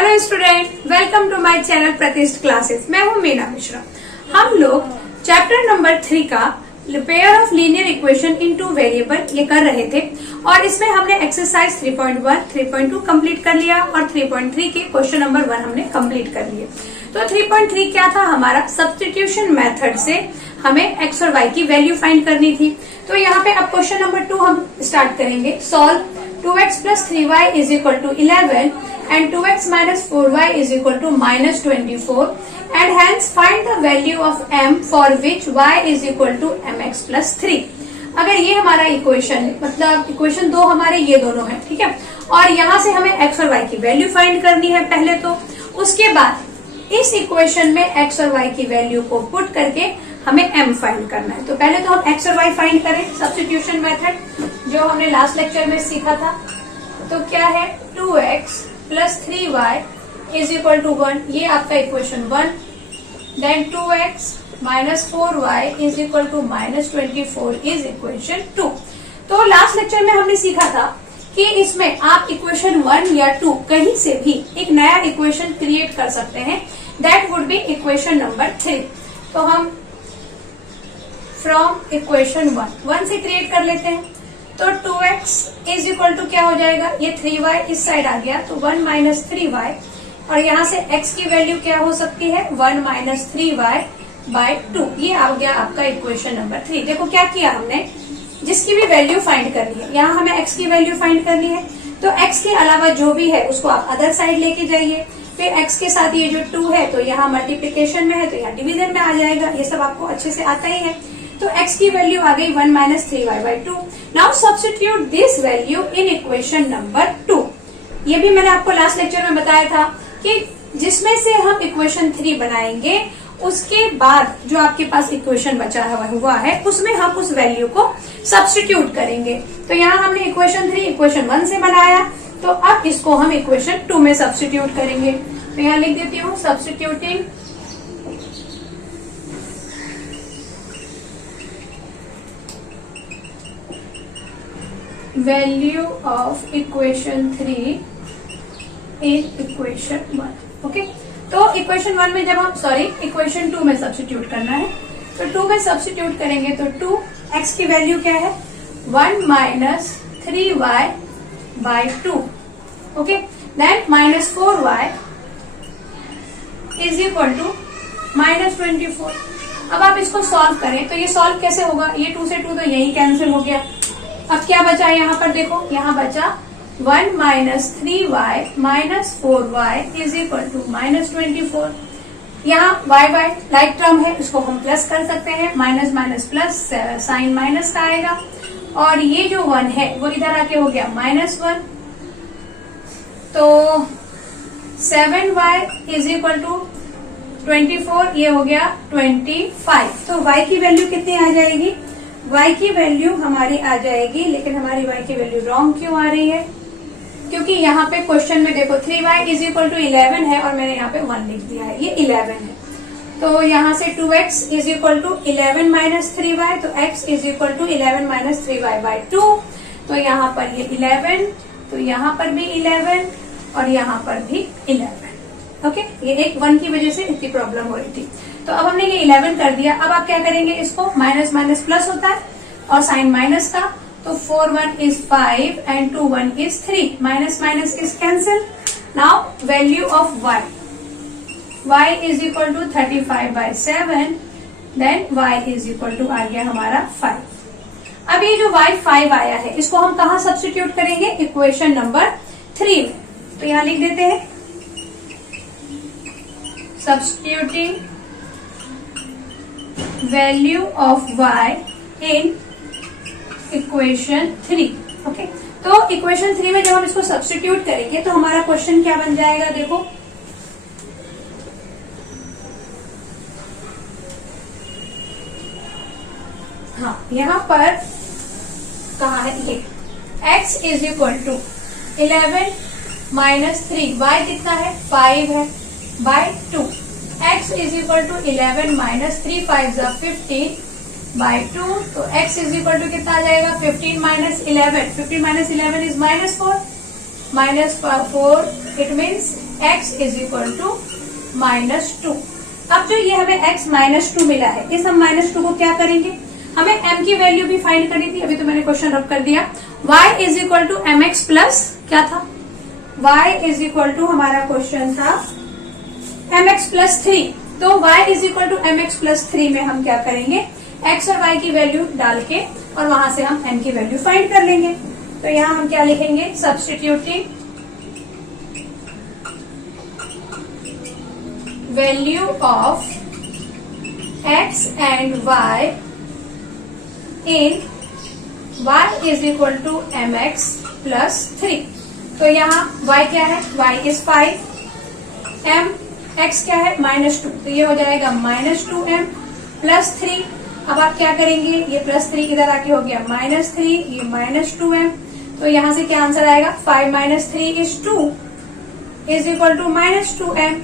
Hello student, welcome to my channel Pratishtha classes. मैं हूं मीना मिश्रा। हम लोग चैप्टर नंबर 3 का pair of linear equation in two variable ये कर रहे थे और इसमें हमने एक्सरसाइज 3.1, 3.2 कंप्लीट कर लिया और 3.3 के क्वेश्चन नंबर 1 हमने कंप्लीट कर लिए। तो 3.3 क्या था हमारा? सब्स्टिट्यूशन मेथड से हमें एक्स और वाई की वैल्यू फाइंड करनी थी। तो यहाँ पे अब क्वेश्चन नंबर 2 हम स्टार्ट करेंगे। Solve 2x plus 3y is equal to 11 and 2x minus 4y is equal to minus 24 and hence find the value of m for which y is equal to mx plus 3। अगर ये हमारा equation मतलब equation 2 हमारे ये दोनों है, ठीक है, और यहाँ से हमें x और y की वैल्यू फाइंड करनी है पहले तो। उसके बाद इस इक्वेशन में x और y की वैल्यू को पुट करके हमें m फाइंड करना है। तो पहले तो हम x और y फाइंड करें सब्स्टिट्यूशन मेथड जो हमने लास्ट लेक्चर में सीखा था। तो क्या है? 2x plus 3y is equal to 1, ये आपका equation 1। Then 2x minus 4y is equal to minus 24 is equation 2। तो लास्ट लेक्चर में हमने सीखा था कि इसमें आप इक्वेशन 1 या 2 कहीं से भी एक नया इक्वेशन क्रिएट कर सकते हैं। That would be equation number 3। तो हम फ्रॉम इक्वेशन 1 से क्रिएट कर लेते हैं। तो 2x इज इक्वल टू क्या हो जाएगा? ये 3y इस साइड आ गया तो 1 माइनस 3y और यहाँ से x की वैल्यू क्या हो सकती है? 1 माइनस 3y बाय 2। ये आ गया आपका इक्वेशन नंबर 3। देखो क्या किया हमने, जिसकी भी वैल्यू फाइंड करनी है, यहाँ हमें x की वैल्यू फाइंड करनी है तो x के अलावा जो भी है उसको आप अदर साइड लेके जाइए। फिर x के साथ ये जो 2 है तो यहाँ मल्टीप्लीकेशन में है तो यहाँ डिवीजन में आ जाएगा। ये सब आपको अच्छे से आता ही है। तो x की वैल्यू आ गई 1 minus 3y by 2। Now substitute this value in equation number 2। ये भी मैंने आपको लास्ट लेक्चर में बताया था कि जिसमें से हम इक्वेशन 3 बनाएंगे उसके बाद जो आपके पास इक्वेशन बचा हुआ है उसमें हम उस वैल्यू को सब्स्टिट्यूट करेंगे। तो यहाँ हमने इक्वेशन 3 इक्वेशन 1 से बनाया, तो अब इसको हम इक्वेशन 2 में सब्स्टिट्यूट करेंगे। तो यहाँ लिख देती हूँ substituting value of equation 3 in equation 1। Okay, तो इक्वेशन 1 में जब हम इक्वेशन 2 में सब्स्टिट्यूट करना है तो 2 में सब्स्टिट्यूट करेंगे तो 2x की वैल्यू क्या है? 1 minus 3y by 2। Okay, then minus 4y is equal to minus 24। अब आप इसको सॉल्व करें तो ये सॉल्व कैसे होगा? ये 2 से 2 तो यही कैंसिल हो गया। अब क्या बचा यहाँ पर? देखो यहाँ बचा 1 minus 3y minus 4y is equal to minus 24। यहाँ y लाइक टर्म है, इसको हम प्लस कर सकते हैं। Minus minus plus, sign minus का आएगा और ये जो 1 है वो इधर आके हो गया -1। तो 7y इज इक्वल टू 24, ये हो गया 25। तो y की वैल्यू कितनी आ जाएगी? y की वैल्यू हमारी आ जाएगी, लेकिन हमारी y की वैल्यू रॉन्ग क्यों आ रही है? क्योंकि यहाँ पे क्वेश्चन में देखो 3y इज इक्वल टू 11 है और मैंने यहाँ पे 1 लिख दिया है, ये 11 है। तो यहाँ से 2x is equal to 11 minus 3y, तो x is equal to 11 minus 3y by 2। तो यहाँ पर ये 11, तो यहाँ पर भी 11 और यहाँ पर भी 11। ओके, ये एक 1 की वजह से इतनी प्रॉब्लम हो रही थी। तो अब हमने ये 11 कर दिया। अब आप क्या करेंगे? इसको माइनस माइनस प्लस होता है और साइन माइनस का, तो 4 1 is 5 and 2 1 is 3। Minus minus is cancel. Now value of y is equal to 35 by 7। Then y is equal to आ गया हमारा 5। अब ये जो y 5 आया है इसको हम कहाँ सब्स्टिट्यूट करेंगे? इक्वेशन नंबर 3 में। तो यहाँ लिख देते हैं substituting value of y in equation 3। Okay, तो इक्वेशन 3 में जब हम इसको सब्स्टिट्यूट करेंगे तो हमारा क्वेश्चन क्या बन जाएगा? देखो हाँ, यहाँ पर कहा है ये x is equal to 11 minus 3, y कितना है? 5 है, by 2। x is equal to 11 minus 3 5 15 by 2। तो x इज इक्वल टू कितना आ जाएगा? 15 minus 11 is -4 -4 it means x is equal to -2। अब जो ये हमें x -2 मिला है, इस हम -2 को क्या करेंगे, हमें m की वैल्यू भी फाइंड करनी थी, अभी तो मैंने क्वेश्चन रब कर दिया। y is equal to mx plus क्या था, y इज इक्वल टू हमारा क्वेश्चन था mx प्लस 3। तो y is equal to mx plus 3 में हम क्या करेंगे, x और y की वैल्यू डाल के और वहां से हम m की वैल्यू फाइंड कर लेंगे। तो यहाँ हम क्या लिखेंगे, substituting value of x and y in y is equal to mx plus 3। तो यहाँ y क्या है, y इज 5, m x क्या है -2, तो ये हो जाएगा -2m प्लस 3। अब आप क्या करेंगे, ये प्लस 3 इधर आके हो गया -3, ये -2m, तो यहाँ से क्या आंसर आएगा, 5 - 3 is 2 is equal to -2m।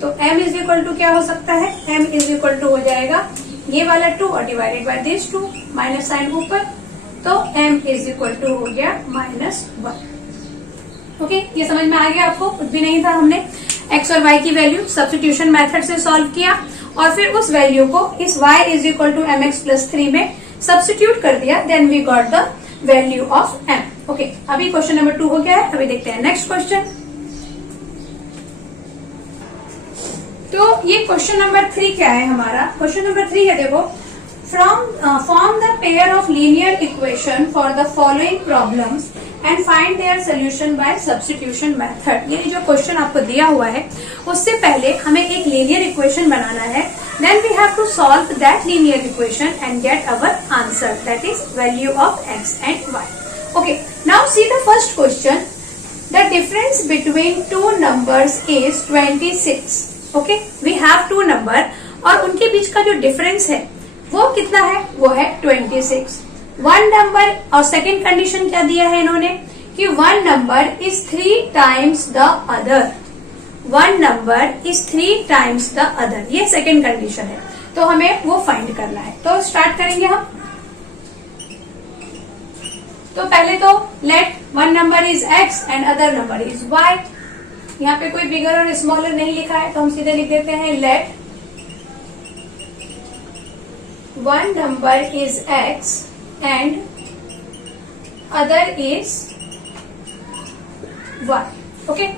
तो m इज इक्वल टू क्या हो सकता है, m इज इक्वल टू हो जाएगा ये वाला 2 और divided by this 2, minus sign ऊपर, तो m इज इक्वल टू हो गया -1। ओके, ये समझ में आ गया आपको, कुछ भी नहीं था, हमने x और y की वैल्यू सब्स्टिट्यूशन मेथड से सॉल्व किया और फिर उस वैल्यू को इस y is equal to mx plus 3 में सब्स्टिट्यूट कर दिया, then we got the value of m। Okay, अभी क्वेश्चन नंबर 2 हो गया है, अभी देखते हैं नेक्स्ट क्वेश्चन। तो ये क्वेश्चन नंबर 3 क्या है हमारा, क्वेश्चन नंबर 3 है, देखो, form the pair of linear equation for the following problems and find their solution by substitution method. ये जो क्वेश्चन आपको दिया हुआ है उससे पहले हमें एक लीनियर इक्वेशन बनाना है, then we have to solve that linear equation and get our answer, that is value of x and y। Okay, now see the first question, the difference between two numbers is 26। Okay, we have two number और उनके बीच का जो difference है वो कितना है, वो है 26। वन नंबर और सेकेंड कंडीशन क्या दिया है इन्होंने कि one number is 3 times the other, one number is 3 times the other, ये सेकेंड कंडीशन है, तो हमें वो फाइंड करना है। तो स्टार्ट करेंगे हम। तो पहले तो late one number is x and other number is y। यहाँ पे कोई बिगर और स्मॉलर नहीं लिखा है, तो हम सीधे लिख देते हैं let one number is x and other is y। okay,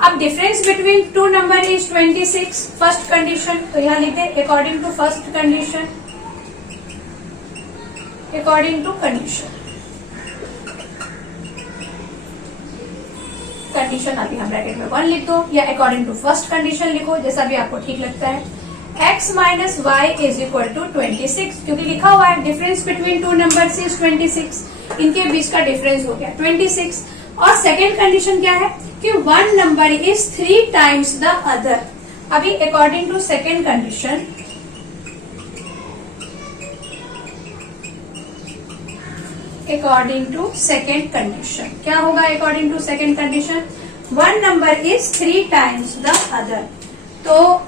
अब difference between two number is 26, first condition, तो यहाँ लिखते हैं according to first condition, according to condition अभी हम ब्रैकेट में 1 लिख दो या अकॉर्डिंग टू फर्स्ट कंडीशन लिखो, जैसा भी आपको ठीक लगता है। x minus y is equal to 26, क्योंकि लिखा हुआ है difference between two numbers is 26, इनके बीच का डिफरेंस हो गया 26। और सेकेंड कंडीशन क्या है कि one number is 3 times the other. अभी according to second condition, according to second condition क्या होगा, according to second condition one number is 3 times the other. तो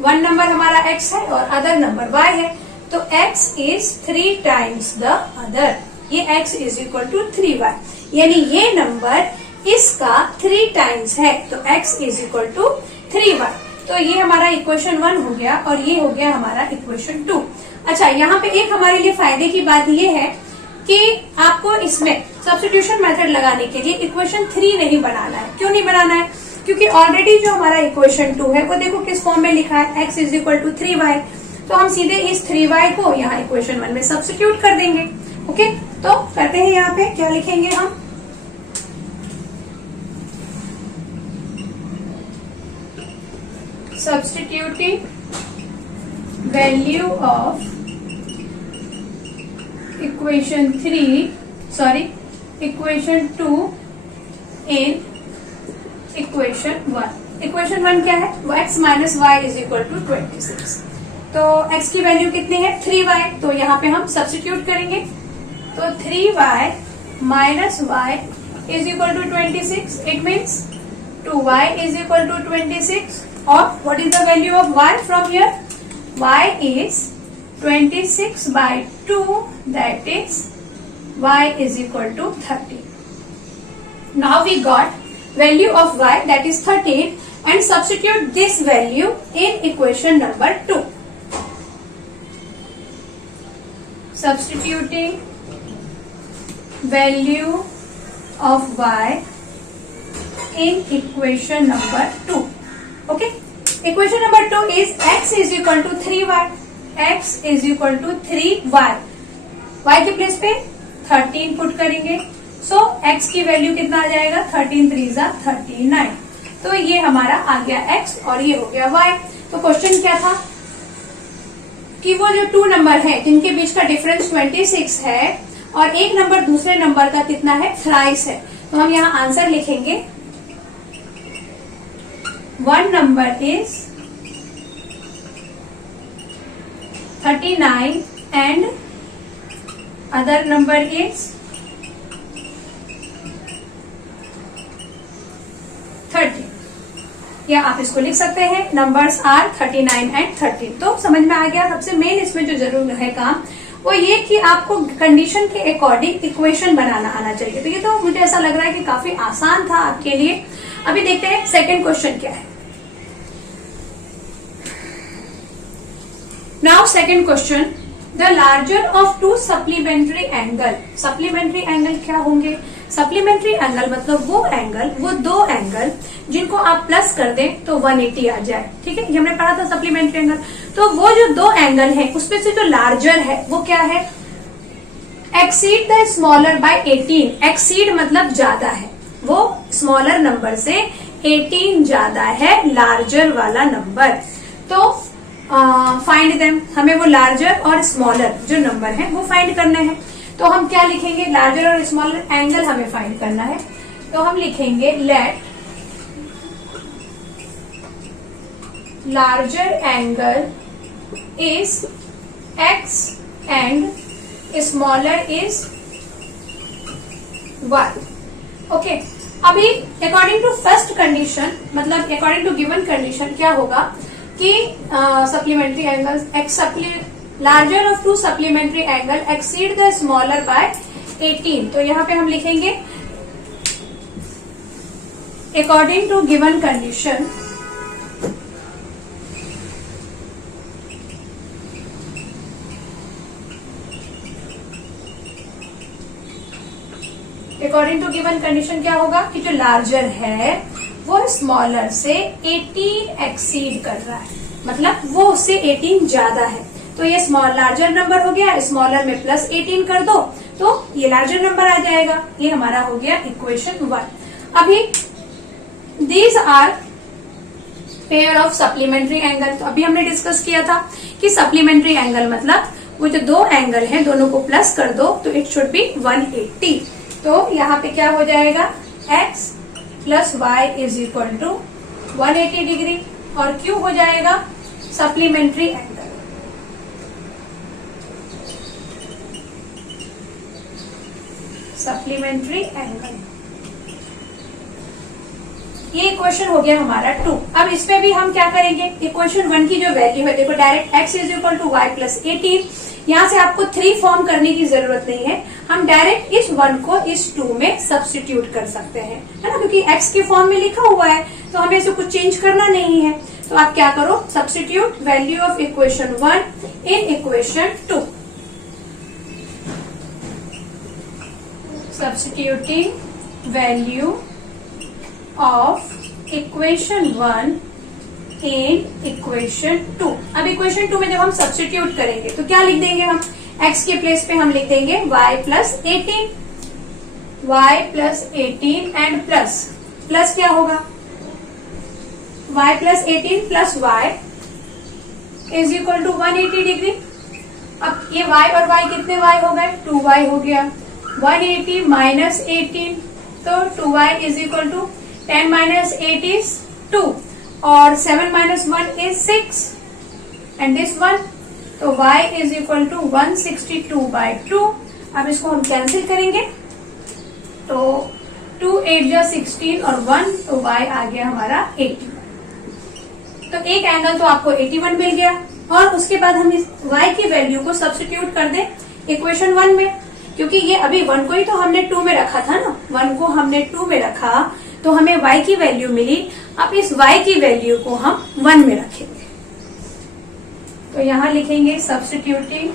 वन नंबर हमारा x है और अदर नंबर y है, तो x is 3 times the other, ये x is equal to 3y, यानी ये नंबर इसका 3 टाइम्स है, तो x is equal to 3y। तो ये हमारा इक्वेशन 1 हो गया और ये हो गया हमारा इक्वेशन 2। अच्छा, यहाँ पे एक हमारे लिए फायदे की बात ये है कि आपको इसमें सब्स्टिट्यूशन मेथड लगाने के लिए इक्वेशन 3 नहीं बनाना है। क्यों नहीं बनाना है, क्योंकि ऑलरेडी जो हमारा इक्वेशन 2 है वो देखो किस फॉर्म में लिखा है, x is equal to 3y, तो हम सीधे इस 3y को यहाँ इक्वेशन 1 में सब्स्टिट्यूट कर देंगे। ओके, तो करते हैं, यहाँ पे क्या लिखेंगे हम, substituting value of equation 2 in equation 1। Equation 1 क्या है, x minus y is equal to 26। तो x की वैल्यू कितनी है 3y, तो यहाँ पे हम सब्स्टिट्यूट करेंगे, तो 3y minus y is equal to 26, it means 2y is equal to 26। और what is the value of y from here, y is 26 by 2, that is y is equal to 30. Now we got value of y, that is 13, and substitute this value in equation number 2. Substituting value of y in equation number 2. Okay, equation number 2 is x is equal to 3y. x is equal to 3y. y के place पे 13 put करेंगे, सो x की value कितना आ जाएगा, 13 3 जा 39. तो ये हमारा आ गया x और ये हो गया y. तो क्वेश्चन क्या था कि वो जो 2 नंबर है जिनके बीच का डिफरेंस 26 है और एक नंबर दूसरे नंबर का कितना है, थ्राइस है. तो हम यहाँ आंसर लिखेंगे, one number is 39 and other number is 30. या आप इसको लिख सकते हैं, नंबर्स आर 39 एंड 13. तो समझ में आ गया. सबसे मेन इसमें जो जरूर है काम वो ये कि आपको कंडीशन के अकॉर्डिंग इक्वेशन बनाना आना चाहिए. तो ये तो मुझे ऐसा लग रहा है कि काफी आसान था आपके लिए. अभी देखते हैं सेकंड क्वेश्चन क्या है. Now second question, the larger of two supplementary angle. Supplementary angle क्या होंगे? सप्लीमेंट्री एंगल मतलब वो दो एंगल जिनको आप प्लस कर दें तो 180 आ जाए. ठीक है, ये हमने पढ़ा था सप्लीमेंट्री एंगल. तो वो जो दो एंगल हैं उसमें से जो लार्जर है वो क्या है, exceed the smaller by 18. Exceed मतलब ज्यादा है, वो स्मॉलर नंबर से 18 ज्यादा है लार्जर वाला नंबर. तो फाइंड देम, हमें वो लार्जर और स्मॉलर जो नंबर है वो फाइंड करने हैं. तो हम क्या लिखेंगे, लार्जर और स्मॉलर एंगल हमें फाइंड करना है. तो हम लिखेंगे let larger angle is x and smaller is y. Okay, अभी अकॉर्डिंग टू फर्स्ट कंडीशन मतलब अकॉर्डिंग टू गिवन कंडीशन क्या होगा कि supplementary angles larger of two supplementary angle exceed the smaller by 18. तो यहाँ पे हम लिखेंगे according to given condition according to given condition क्या होगा कि जो लार्जर है वो स्मॉलर से 18 एक्सीड कर रहा है, मतलब वो उससे 18 ज्यादा है. तो ये लार्जर नंबर हो गया, स्मॉलर में प्लस 18 कर दो तो ये लार्जर नंबर आ जाएगा. ये हमारा हो गया इक्वेशन 1. अभी these are pair of supplementary angle. तो अभी हमने डिस्कस किया था कि सप्लीमेंट्री एंगल मतलब वो जो दो एंगल है दोनों को प्लस कर दो तो इट शुड बी 180. तो यहाँ पे क्या हो जाएगा, x plus y is equal to 180 degree और Q हो जाएगा सप्लीमेंट्री एंगल. सप्लीमेंट्री एंगल, ये इक्वेशन हो गया हमारा 2. अब इसमें भी हम क्या करेंगे, इक्वेशन 1 की जो वैल्यू है, देखो direct x is equal to y plus 18. यहाँ से आपको 3 फॉर्म करने की जरूरत नहीं है, हम डायरेक्ट इस 1 को इस 2 में सब्स्टिट्यूट कर सकते हैं, है ना, क्योंकि x के फॉर्म में लिखा हुआ है तो हमें इसे कुछ चेंज करना नहीं है. तो आप क्या करो, substitute value of equation 1 in equation 2. Substituting value of equation 1 in equation 2. अब इक्वेशन 2 में जब हम सब्स्टिट्यूट करेंगे तो क्या लिख देंगे हम, x के प्लेस पे हम लिख देंगे y प्लस 18 एंड प्लस क्या होगा, y plus 18 plus y is equal to 180 degree. अब ये y और y कितने y हो गए, 2y हो गया. 180 माइनस 18 तो 2y is equal to 10 minus 8 is 2 और 7 माइनस 1 इज 6 एंड दिस 1. तो y is equal to 162 by 2. अब इसको हम कैंसिल करेंगे तो 2 8 जा 16 और 1 तो y आ गया हमारा 81. तो एक एंगल तो आपको 81 मिल गया और उसके बाद हम इस y की वैल्यू को सब्स्टिट्यूट कर दें इक्वेशन 1 में, क्योंकि ये अभी 1 को ही तो हमने 2 में रखा था ना, 1 को हमने 2 में रखा तो हमें y की वैल्यू मिली। अब इस y की वैल्यू को हम 1 में रखेंगे, तो यहां लिखेंगे substituting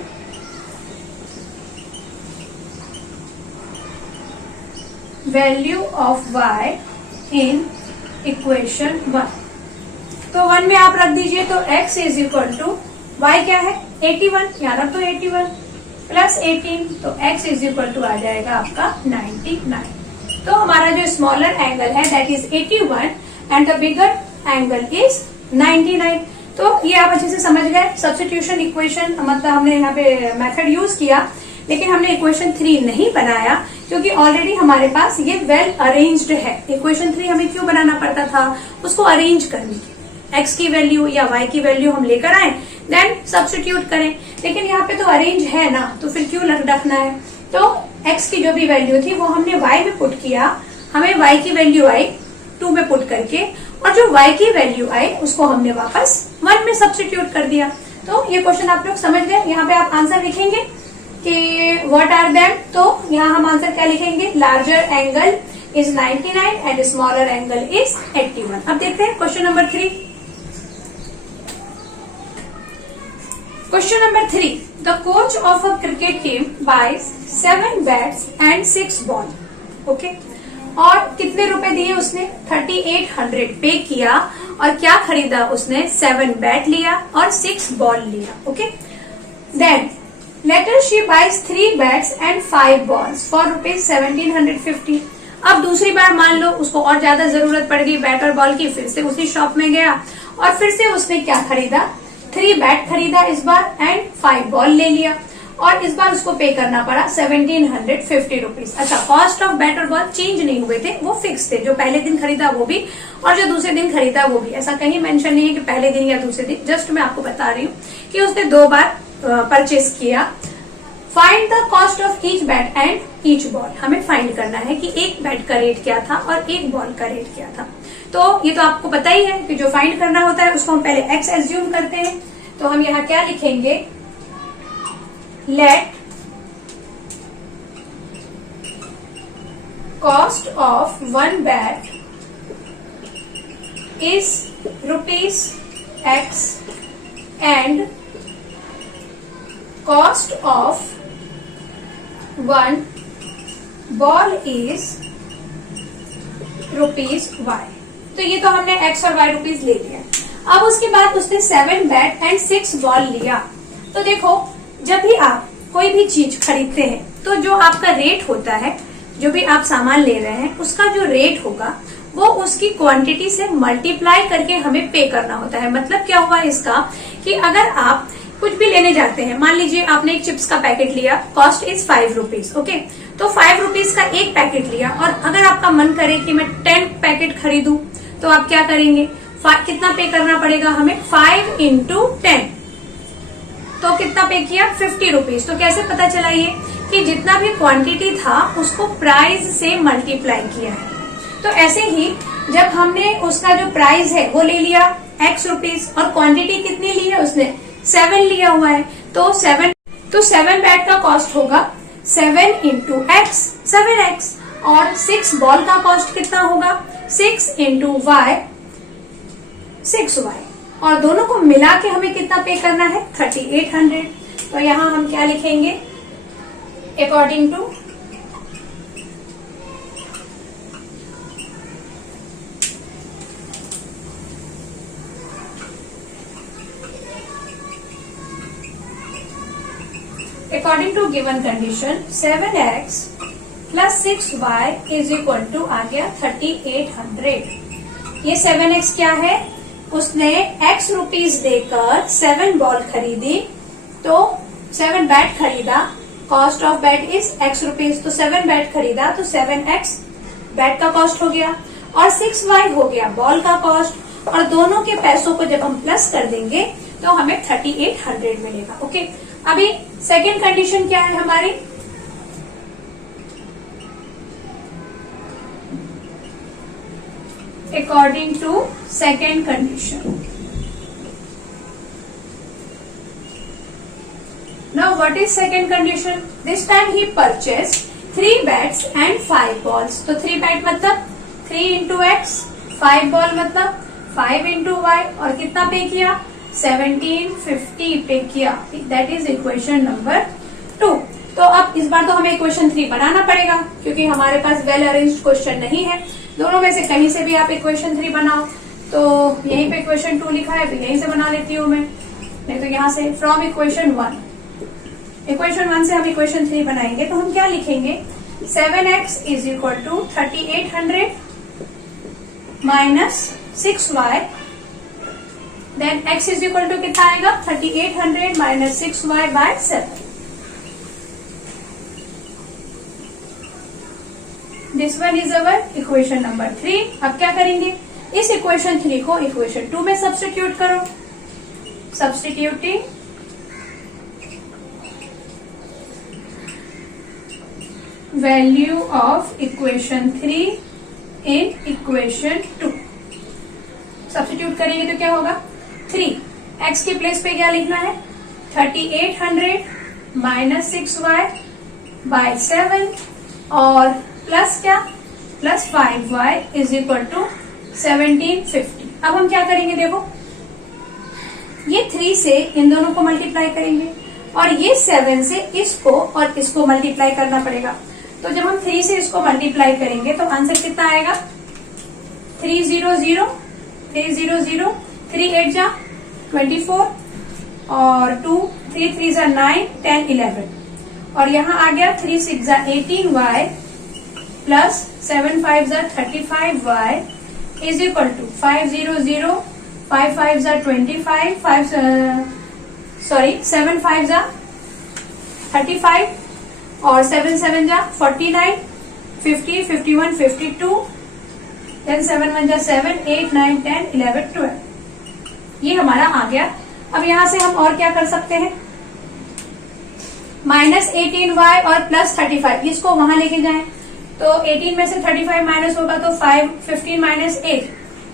value of y in equation 1। तो 1 में आप रख दीजिए, तो x is equal to y क्या है 81, यहाँ रख दो 81 प्लस 18, तो x इज इक्वल टू आ जाएगा आपका 99। तो हमारा जो स्मॉलर एंगल है that is 81 and the bigger angle is 99। तो ये आप अच्छे से समझ गए। सब्स्टिट्यूशन इक्वेशन मतलब हमने यहाँ पे मेथड यूज किया, लेकिन हमने इक्वेशन 3 नहीं बनाया क्योंकि ऑलरेडी हमारे पास ये वेल अरेंज्ड है। इक्वेशन 3 हमें क्यों बनाना पड़ता था, उसको अरेंज करने के, x की वैल्यू या y की वैल्यू हम लेकर आए देन सब्स्टिट्यूट करें, लेकिन यहाँ पे तो अरेंज है ना, तो फिर क्यों रखना है। तो x की जो भी वैल्यू थी वो हमने y में पुट किया, हमें y की वैल्यू आई 2 में पुट करके, और जो y की वैल्यू आई उसको हमने वापस 1 में सब्स्टिट्यूट कर दिया। तो ये क्वेश्चन आप लोग समझ गए। यहाँ पे आप आंसर लिखेंगे कि व्हाट आर देम, तो यहाँ हम आंसर क्या लिखेंगे, larger angle is 99 and smaller angle is 81। अब देखते हैं question number 3। Question number 3. The coach of a cricket team buys 7 bats and 6 ball. Okay. और कितने रुपए दिए उसने, 3800 पे किया, और क्या खरीदा उसने, 7 बैट लिया और 6 बॉल लिया। Okay, then later she buys 3 bats and 5 balls for ₹1750। अब दूसरी बार मान लो उसको और ज्यादा जरूरत पड़ गई बैट और बॉल की, फिर से उसी शॉप में गया और फिर से उसने क्या खरीदा, 3 बैट खरीदा इस बार एंड 5 बॉल ले लिया, और इस बार उसको पे करना पड़ा 1750 रुपीज। अच्छा, कॉस्ट ऑफ बैट और बॉल चेंज नहीं हुए थे, वो फिक्स थे, जो पहले दिन खरीदा वो भी और जो दूसरे दिन खरीदा वो भी। ऐसा कहीं मेंशन नहीं है कि पहले दिन या दूसरे दिन, जस्ट मैं आपको बता रही हूँ कि उसने 2 बार परचेस किया। Find the cost of each bat and each ball, हमें फाइंड करना है कि एक बैट का रेट क्या था और एक बॉल का रेट क्या था। तो ये तो आपको पता ही है कि जो फाइंड करना होता है उसको हम पहले x एज्यूम करते हैं। तो हम यहाँ क्या लिखेंगे, let cost of 1 bat is ₹X and cost of 1 ball is ₹Y। तो ये तो हमने x और y रुपीज ले लिया। अब उसके बाद उसने 7 बैट एंड 6 बॉल लिया। तो देखो, जब भी आप कोई भी चीज खरीदते हैं तो जो आपका रेट होता है, जो भी आप सामान ले रहे हैं उसका जो रेट होगा वो उसकी क्वांटिटी से मल्टीप्लाई करके हमें पे करना होता है। मतलब क्या हुआ इसका कि अगर आप कुछ भी लेने जाते हैं, मान लीजिए आपने एक चिप्स का पैकेट लिया, कॉस्ट इज 5 रुपीज। ओके, तो 5 रुपीज का एक पैकेट लिया, और अगर आपका मन करे कि मैं 10 पैकेट खरीदूं तो आप क्या करेंगे, कितना पे करना पड़ेगा हमें, 5 into 10, तो कितना पे किया 50 रुपीज। तो कैसे पता चला ये कि जितना भी क्वांटिटी था उसको प्राइस से मल्टीप्लाई किया है। तो ऐसे ही जब हमने उसका जो प्राइस है वो ले लिया x रुपीज और क्वांटिटी कितनी ली है उसने 7 लिया हुआ है, तो 7 बैट का कॉस्ट होगा 7 into x 7x, और 6 बॉल का कॉस्ट कितना होगा 6 into y 6y, और दोनों को मिला के हमें कितना पे करना है 3800। तो यहाँ हम क्या लिखेंगे, according to given condition 7x plus 6y is equal to आ गया 3800। ये 7x क्या है, उसने x रुपीज देकर 7 बॉल खरीदी, तो 7 बैट खरीदा, cost of bat is x rupees, तो 7 बैट खरीदा तो 7x बैट का कॉस्ट हो गया, और 6y हो गया बॉल का कॉस्ट, और दोनों के पैसों को जब हम प्लस कर देंगे तो हमें 3800 मिलेगा। ओके, अभी सेकेंड कंडीशन क्या है हमारी, according to second condition. Now what is second condition? This time he purchased 3 bats and 5 balls. तो 3 बैट मतलब 3 इंटू एक्स, 5 बॉल मतलब 5 इंटू वाई, और कितना पे किया 1750 पे किया। That is equation number 2। तो अब इस बार तो हमें इक्वेशन 3 बनाना पड़ेगा क्योंकि हमारे पास वेल अरेंज्ड क्वेश्चन नहीं है। दोनों में से कहीं से भी आप इक्वेशन 3 बनाओ, तो यहीं पे इक्वेशन 2 लिखा है तो यहीं से बना लेती हूँ मैं, नहीं तो यहाँ से फ्रॉम इक्वेशन 1। इक्वेशन 1 से हम इक्वेशन 3 बनाएंगे तो हम क्या लिखेंगे, 7x is equal to 3800 minus 6y, then x is equal to कितना आएगा 3800 minus 6y by 7। This one is our equation number 3। अब क्या करेंगे, इस इक्वेशन 3 को इक्वेशन 2 में सब्स्टिट्यूट करो। Substituting value of equation 3 in equation 2। Substitute करेंगे तो क्या होगा, 3 x के प्लेस पे क्या लिखना है 3800 माइनस 6y बाय 7 और प्लस क्या plus 5y is equal to 1750। अब हम क्या करेंगे, देखो ये 3 से इन दोनों को मल्टीप्लाई करेंगे और ये 7 से इसको और इसको मल्टीप्लाई करना पड़ेगा। तो जब हम 3 से इसको मल्टीप्लाई करेंगे तो आंसर कितना आएगा 300 300 3 8 जा 24 और 2 3 3 जा 9 10 11 और यहाँ आ गया 3 6 जा 18y प्लस 7 5 जा 35y इज इक्वल टू 500 5 5 जा 25 5 7 5 जा 35 और 7 7 जा 49 50 51 52 then 7 1 जा 7 8 9 10 11 12। ये हमारा आ गया। अब यहां से हम और क्या कर सकते हैं, माइनस 18y और प्लस 35 इसको वहां लेके जाएं तो 18 में से 35 माइनस होगा तो 5 15 माइनस 8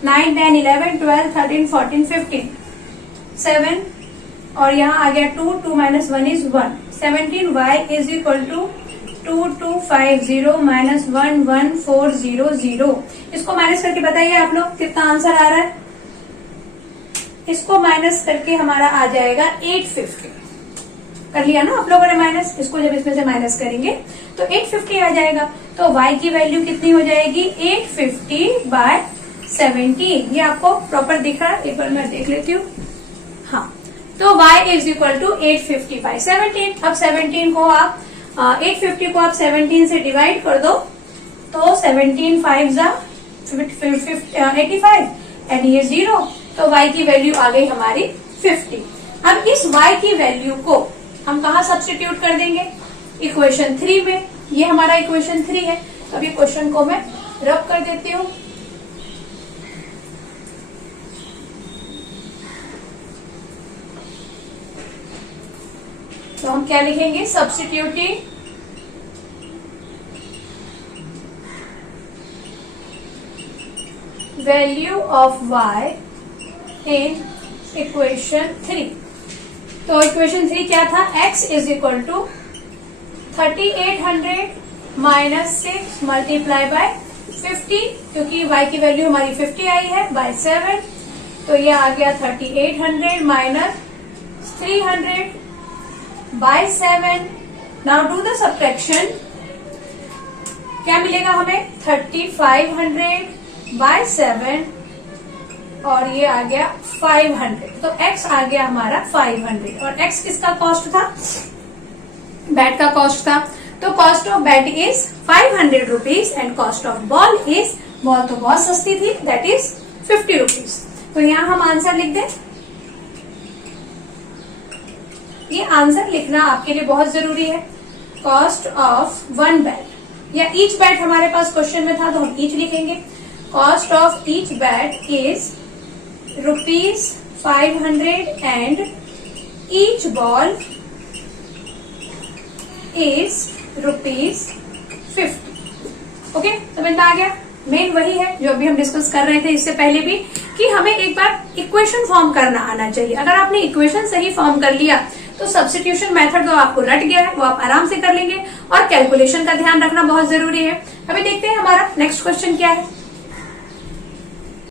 9 10 11 12 13 14 15 7 और यहाँ आ गया 2 2 minus 1 is 1 17y is equal to 2250 minus 11400। इसको माइनस करके बताइए आप लोग कितना आंसर आ रहा है। इसको माइनस करके हमारा आ जाएगा 850। कर लिया ना आप लोगों ने माइनस, इसको जब इसमें से माइनस करेंगे तो 850 आ जाएगा। तो y की वैल्यू कितनी हो जाएगी 850 बाय 17। ये आपको प्रॉपर दिख रहा है, एक बार मैं देख लेती हूँ। हाँ, तो y is equal to 850 by 17। अब 17 को आप 850 को आप 17 से डिवाइड कर दो तो 17 5 जा 85 एंड ये 0, तो y की वैल्यू आ गई हमारी 50। अब इस y की वैल्यू को हम कहा सब्स्टिट्यूट कर देंगे, इक्वेशन 3 में। ये हमारा इक्वेशन 3 है। तो अभी क्वेश्चन को मैं रब कर देती हूँ। तो हम क्या लिखेंगे, substituting value of y in equation 3। तो इक्वेशन 3 क्या था, x is equal to 3800 minus 6 multiply by 50, क्योंकि y की वैल्यू हमारी 50 आई है, बाय 7। तो ये आ गया 3800 minus 300 by 7। Now do the subtraction. क्या मिलेगा हमें 3500 बाय 7 और ये आ गया 500। तो x आ गया हमारा 500 और x किसका कॉस्ट था, बैट का कॉस्ट था। तो cost of bat is 500 rupees and cost of ball is, ball तो बहुत सस्ती थी, दैट इज 50 रुपीज। तो यहाँ हम आंसर लिख दें। ये आंसर लिखना आपके लिए बहुत जरूरी है। कॉस्ट ऑफ वन बैट या ईच बैट हमारे पास क्वेश्चन में था तो हम ईच लिखेंगे। Cost of each bat is ₹500 and each ball is ₹50। Okay, तो मिलता आ गया। मेन वही है जो अभी हम डिस्कस कर रहे थे इससे पहले भी, कि हमें एक बार इक्वेशन फॉर्म करना आना चाहिए। अगर आपने इक्वेशन सही फॉर्म कर लिया तो सब्स्टिट्यूशन मेथड तो आपको रट गया है, वो आप आराम से कर लेंगे। और कैलकुलेशन का ध्यान रखना बहुत जरूरी है। अभी देखते हैं हमारा नेक्स्ट क्वेश्चन क्या है।